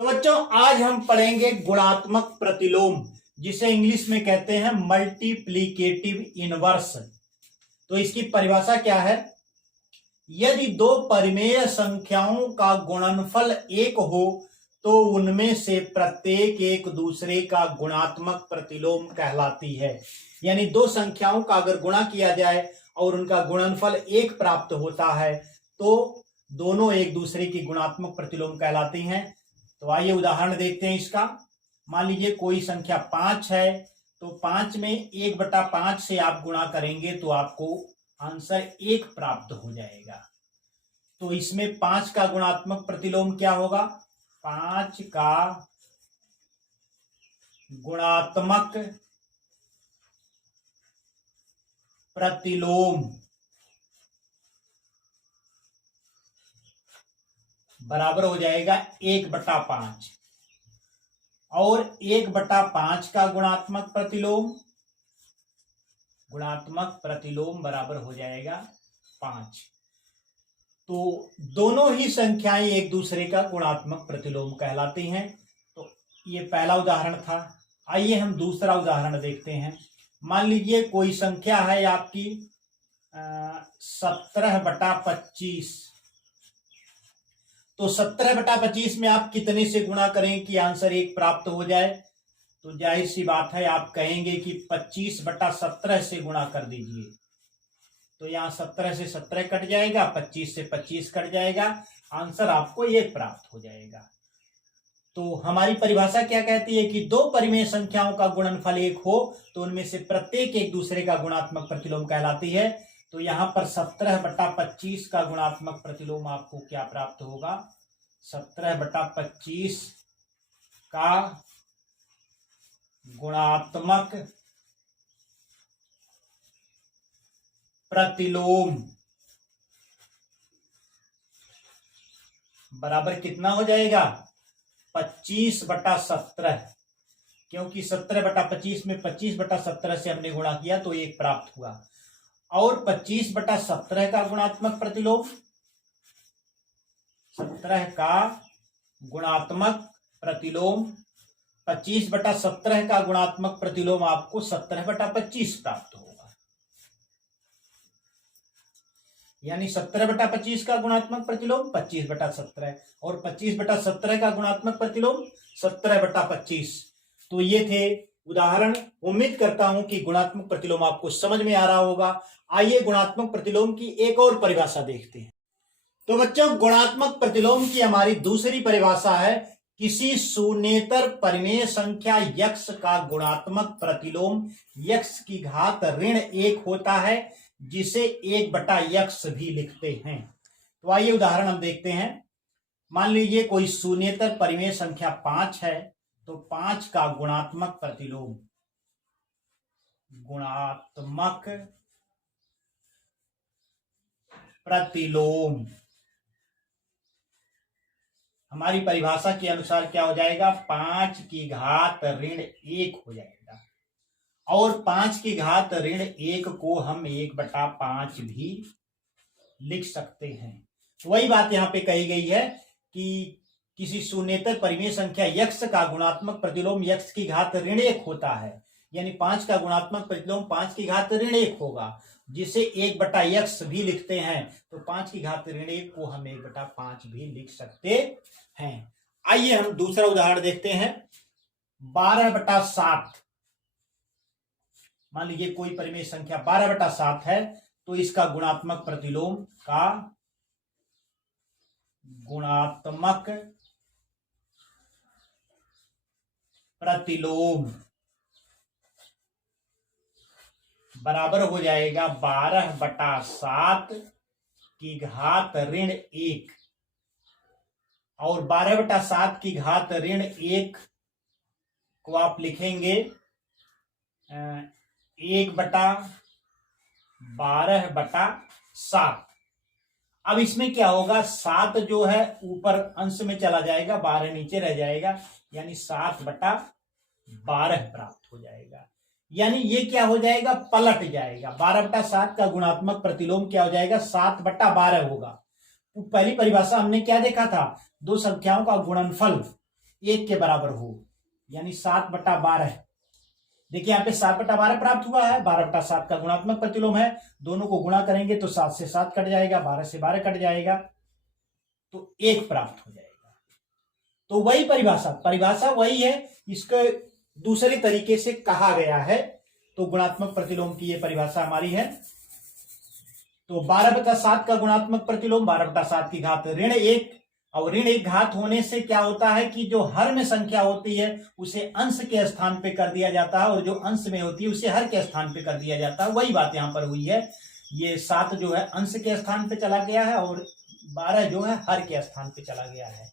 तो बच्चों आज हम पढ़ेंगे गुणात्मक प्रतिलोम, जिसे इंग्लिश में कहते हैं मल्टीप्लीकेटिव इनवर्स। तो इसकी परिभाषा क्या है? यदि दो परिमेय संख्याओं का गुणनफल एक हो तो उनमें से प्रत्येक एक दूसरे का गुणात्मक प्रतिलोम कहलाती है। यानी दो संख्याओं का अगर गुणा किया जाए और उनका गुणनफल एक प्राप्त होता है तो दोनों एक दूसरे की गुणात्मक प्रतिलोम कहलाती हैं। तो आइए उदाहरण देखते हैं इसका। मान लीजिए कोई संख्या 5 है, तो 5 में 1/5 से आप गुणा करेंगे तो आपको आंसर 1 प्राप्त हो जाएगा। तो इसमें 5 का गुणात्मक प्रतिलोम क्या होगा? 5 का गुणात्मक प्रतिलोम बराबर हो जाएगा 1/5 और 1/5 का गुणात्मक प्रतिलोम बराबर हो जाएगा 5। तो दोनों ही संख्याएं एक दूसरे का गुणात्मक प्रतिलोम कहलाती हैं। तो ये पहला उदाहरण था। आइए हम दूसरा उदाहरण देखते हैं। मान लीजिए कोई संख्या है आपकी 17/25। तो 17/25 में आप कितने से गुणा करें कि आंसर 1 प्राप्त हो जाए? तो जाहिर सी बात है, आप कहेंगे कि 25/17 से गुणा कर दीजिए। तो यहां 17 से 17 कट जाएगा, 25 से 25 कट जाएगा, आंसर आपको 1 प्राप्त हो जाएगा। तो हमारी परिभाषा क्या कहती है कि दो परिमेय संख्याओं का गुणनफल 1 हो तो उनमें से प्रत्येक एक दूसरे का गुणात्मक प्रतिलोम कहलाती है। तो यहां पर 17/25 का गुणात्मक प्रतिलोम आपको क्या प्राप्त होगा? 17/25 का गुणात्मक प्रतिलोम बराबर कितना हो जाएगा? 25/17, क्योंकि 17/25 में 25/17 से हमने गुणा किया तो 1 प्राप्त हुआ। और 25/17 का गुणात्मक प्रतिलोम, 17 का गुणात्मक प्रतिलोम, 25/17 का गुणात्मक प्रतिलोम आपको 17/25 प्राप्त होगा। यानी 17/25 का गुणात्मक प्रतिलोम 25/17 और 25/17 का गुणात्मक प्रतिलोम 17/25। तो ये थे उदाहरण। उम्मीद करता हूं कि गुणात्मक प्रतिलोम आपको समझ में आ रहा होगा। आइए गुणात्मक प्रतिलोम की एक और परिभाषा देखते हैं। तो बच्चों, गुणात्मक प्रतिलोम की हमारी दूसरी परिभाषा है किसी शून्येतर परिमेय संख्या x का गुणात्मक प्रतिलोम x की घात ऋण 1 होता है, जिसे 1/x भी लिखते हैं। तो आइए उदाहरण हम देखते हैं। मान लीजिए कोई शून्येतर परिमेय संख्या 5 है, तो 5 का गुणात्मक प्रतिलोम हमारी परिभाषा के अनुसार क्या हो जाएगा? 5 की घात ऋण 1 हो जाएगा। और 5 की घात ऋण 1 को हम 1/5 भी लिख सकते हैं। वही बात यहां पे कही गई है कि किसी शून्येतर परिमेय संख्या x का गुणात्मक प्रतिलोम x की घात ऋण 1 होता है। यानी 5 का गुणात्मक प्रतिलोम 5 की घात ऋण 1 होगा, जिसे 1/x भी लिखते हैं। तो 5 की घात ऋण 1 को हम 1/5 भी लिख सकते हैं। आइए हम दूसरा उदाहरण देखते हैं। 12/7। मान लीजिए कोई परिमेय संख्या 12/7 है, तो इसका गुणात्मक प्रतिलोम बराबर हो जाएगा 12/7 की घात ऋण 1। और 12/7 की घात ऋण 1 को आप लिखेंगे 1/12/7। अब इसमें क्या होगा? 7 जो है ऊपर अंश में चला जाएगा, 12 नीचे रह जाएगा, यानी 7/12 प्राप्त हो जाएगा। यानी ये क्या हो जाएगा? पलट जाएगा। 12/7 का गुणात्मक प्रतिलोम क्या हो जाएगा? 7/12 होगा। तो पहली परिभाषा हमने क्या देखा था? दो संख्याओं का गुणनफल 1 के बराबर हो, यानी 7/12। देखिए यहाँ पे 7/12 प्राप्त हुआ है, 12/7 का गुणात्मक प्रतिलोम है। दोनों को गुणा करेंगे तो 7 से 7 कट जाएगा, 12 से 12 कट जाएगा, तो 1 प्राप्त हो जाएगा। तो वही परिभाषा वही है, इसको दूसरे तरीके से कहा गया है। तो गुणात्मक प्रतिलोम की ये परिभाषा हमारी है। तो 12/7 का गुणात्मक प्रतिलोम 12/7 की घात ऋण 1, और ऋण 1 घात होने से क्या होता है कि जो हर में संख्या होती है उसे अंश के स्थान पे कर दिया जाता है, और जो अंश में होती है उसे हर के स्थान पे कर दिया जाता है। वही बात यहाँ पर हुई है। ये 7 जो है अंश के स्थान पे चला गया है, और 12 जो है हर के स्थान पे चला गया है।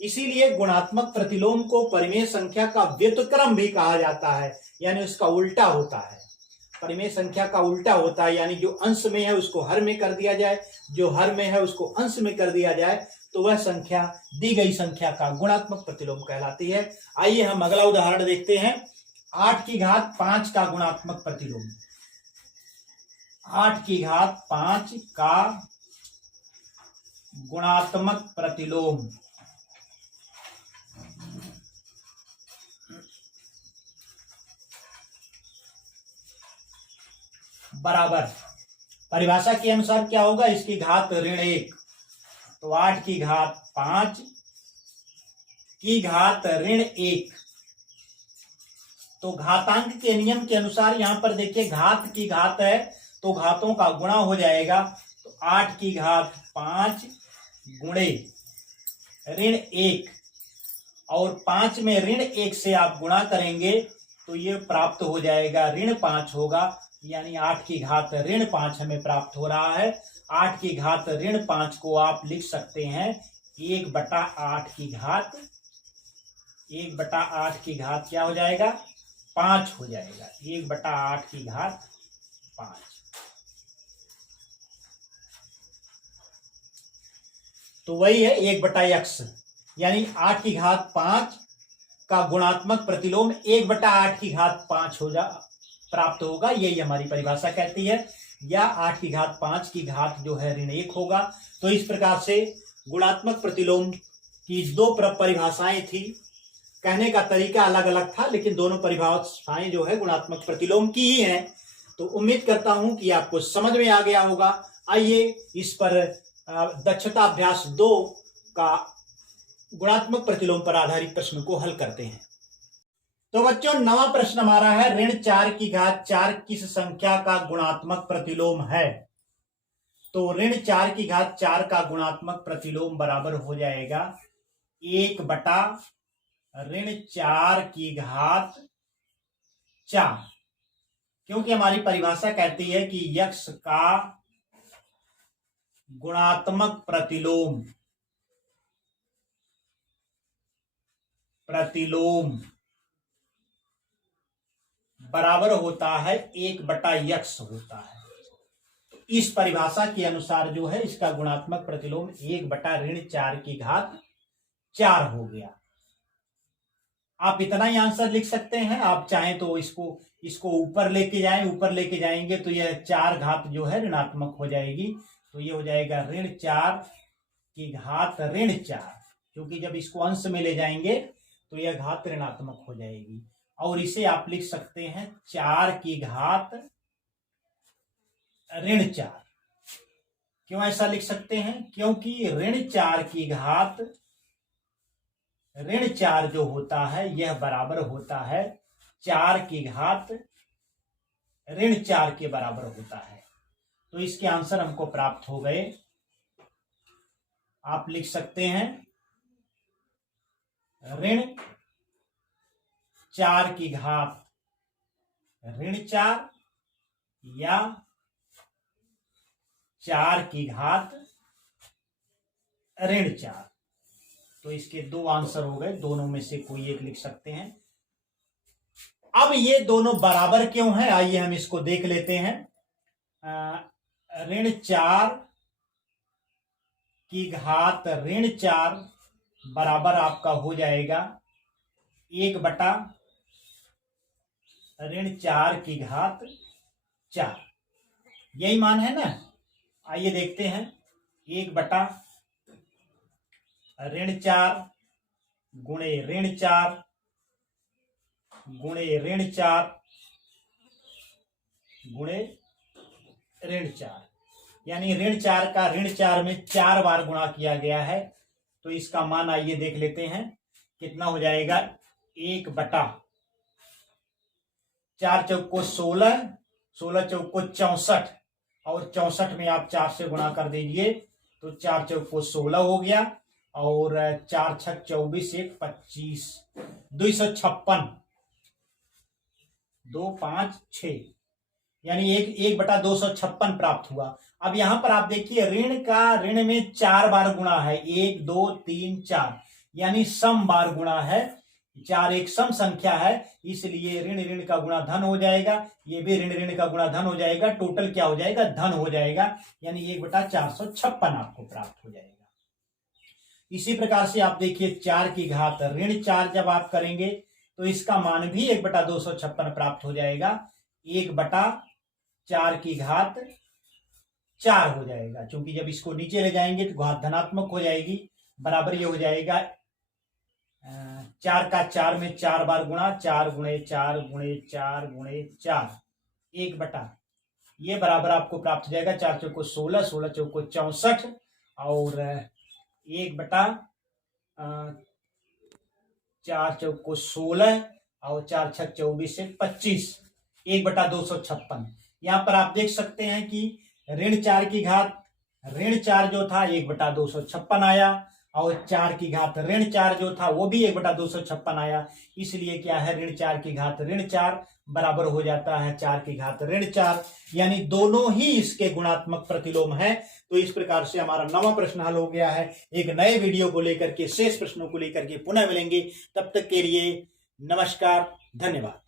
इसीलिए गुणात्मक प्रतिलोम को परिमेय संख्या का व्युत्क्रम भी कहा जाता है, यानी उसका उल्टा होता है। परिमेय संख्या का उल्टा होता है, यानी जो अंश में है उसको हर में कर दिया जाए, जो हर में है उसको अंश में कर दिया जाए, तो वह संख्या दी गई संख्या का गुणात्मक प्रतिलोम कहलाती है। आइए हम अगला उदाहरण देखते हैं। 8 की घात 5 का गुणात्मक प्रतिलोम। 8 की घात 5 का गुणात्मक प्रतिलोम बराबर, परिभाषा के अनुसार क्या होगा, इसकी घात ऋण 1। तो 8 की घात 5 की घात ऋण 1। तो घातांक के नियम के अनुसार यहां पर देखिए घात की घात है तो घातों का गुणा हो जाएगा। तो 8 की घात 5 गुणे ऋण 1, और 5 में ऋण 1 से आप गुणा करेंगे तो ये प्राप्त हो जाएगा ऋण 5 होगा, यानी 8 की घात ऋण 5 हमें प्राप्त हो रहा है। 8 की घात ऋण 5 को आप लिख सकते हैं 1/8 की घात, 1/8 की घात क्या हो जाएगा, 5 हो जाएगा। 1/8 की घात 5। तो वही है 1/x, यानी 8 की घात 5 का गुणात्मक प्रतिलोम 1/8 की घात 5 हो जा प्राप्त होगा। यही हमारी परिभाषा कहती है, या 8 की घात 5 की घात जो है ऋण 1 होगा। तो इस प्रकार से गुणात्मक प्रतिलोम की 2 परिभाषाएं थी। कहने का तरीका अलग अलग था, लेकिन दोनों परिभाषाएं जो है गुणात्मक प्रतिलोम की ही हैं। तो उम्मीद करता हूं कि आपको समझ में आ गया होगा। आइए इस पर दक्षता अभ्यास 2 का गुणात्मक प्रतिलोम पर आधारित प्रश्न को हल करते हैं। तो बच्चों, नवा प्रश्न हमारा है, ऋण 4 की घात 4 किस संख्या का गुणात्मक प्रतिलोम है। तो ऋण 4 की घात 4 का गुणात्मक प्रतिलोम बराबर हो जाएगा 1/ऋण 4 की घात 4, क्योंकि हमारी परिभाषा कहती है कि यक्स का गुणात्मक प्रतिलोम बराबर होता है 1/x होता है। तो इस परिभाषा के अनुसार जो है इसका गुणात्मक प्रतिलोम 1/ऋण 4 की घात 4 हो गया। आप इतना ही आंसर लिख सकते हैं। आप चाहें तो इसको ऊपर लेके जाएं, ऊपर लेके जाएंगे तो यह 4 घात जो है ऋणात्मक हो जाएगी। तो ये हो जाएगा ऋण 4 की घात ऋण 4, क्योंकि जब इसको अंश में ले जाएंगे तो यह घात ऋणात्मक हो जाएगी। और इसे आप लिख सकते हैं 4 की घात ऋण 4। क्यों ऐसा लिख सकते हैं, क्योंकि ऋण 4 की घात ऋण 4 जो होता है यह बराबर होता है 4 की घात ऋण 4 के बराबर होता है। तो इसके आंसर हमको प्राप्त हो गए। आप लिख सकते हैं ऋण 4 की घात ऋण 4 या 4 की घात ऋण 4। तो इसके 2 आंसर हो गए, दोनों में से कोई एक लिख सकते हैं। अब ये दोनों बराबर क्यों हैं, आइए हम इसको देख लेते हैं। ऋण 4 की घात ऋण 4 बराबर आपका हो जाएगा 1/ऋण 4 की घात 4। यही मान है ना। आइए देखते हैं, 1/ऋण 4 गुणे ऋण 4 गुणे ऋण 4 गुणे ऋण 4, यानी ऋण 4 का ऋण 4 में 4 बार गुणा किया गया है। तो इसका मान आइए देख लेते हैं कितना हो जाएगा। 1/4 चौको 16, 16 चौको 64 और 64 में आप 4 से गुणा कर दीजिए तो 4 चौको 16 हो गया और 4 छक 24, 1 25, 256, 2 5 6, यानी 1/256 प्राप्त हुआ। अब यहां पर आप देखिए ऋण में 4 बार गुणा है, 1 2 3 4, यानी सम बार गुणा है। 4 एक सम संख्या है, इसलिए ऋण ऋण का गुणा धन हो जाएगा, ये भी ऋण ऋण का गुणा धन हो जाएगा। टोटल क्या हो जाएगा, धन हो जाएगा, यानी 1/456 आपको प्राप्त हो जाएगा। इसी प्रकार से आप देखिए 4 की घात ऋण 4 जब आप करेंगे तो इसका मान भी 1/256 प्राप्त हो जाएगा। 1/4 की घात 4 हो जाएगा, क्योंकि जब इसको नीचे ले जाएंगे तो घात धनात्मक हो जाएगी। बराबर ये हो जाएगा 4 का 4 में 4 बार गुणा, 4 गुणे 4 गुणे 4 गुणे 4, 1/, ये बराबर आपको प्राप्त हो जाएगा 4 चौको 16, 16 चौको 64 और 1/4 चौको 16 और 4 छक 24 से 25, 1/256। यहां पर आप देख सकते हैं कि ऋण 4 की घात ऋण 4 जो था 1/256 आया और 4 की घात ऋण 4 जो था वो भी 1/256 आया। इसलिए क्या है, ऋण 4 की घात ऋण 4 बराबर हो जाता है 4 की घात ऋण 4, यानी दोनों ही इसके गुणात्मक प्रतिलोम है। तो इस प्रकार से हमारा 9वां प्रश्न हल हो गया है। एक नए वीडियो को लेकर के शेष प्रश्नों को लेकर के पुनः मिलेंगे, तब तक के लिए नमस्कार, धन्यवाद।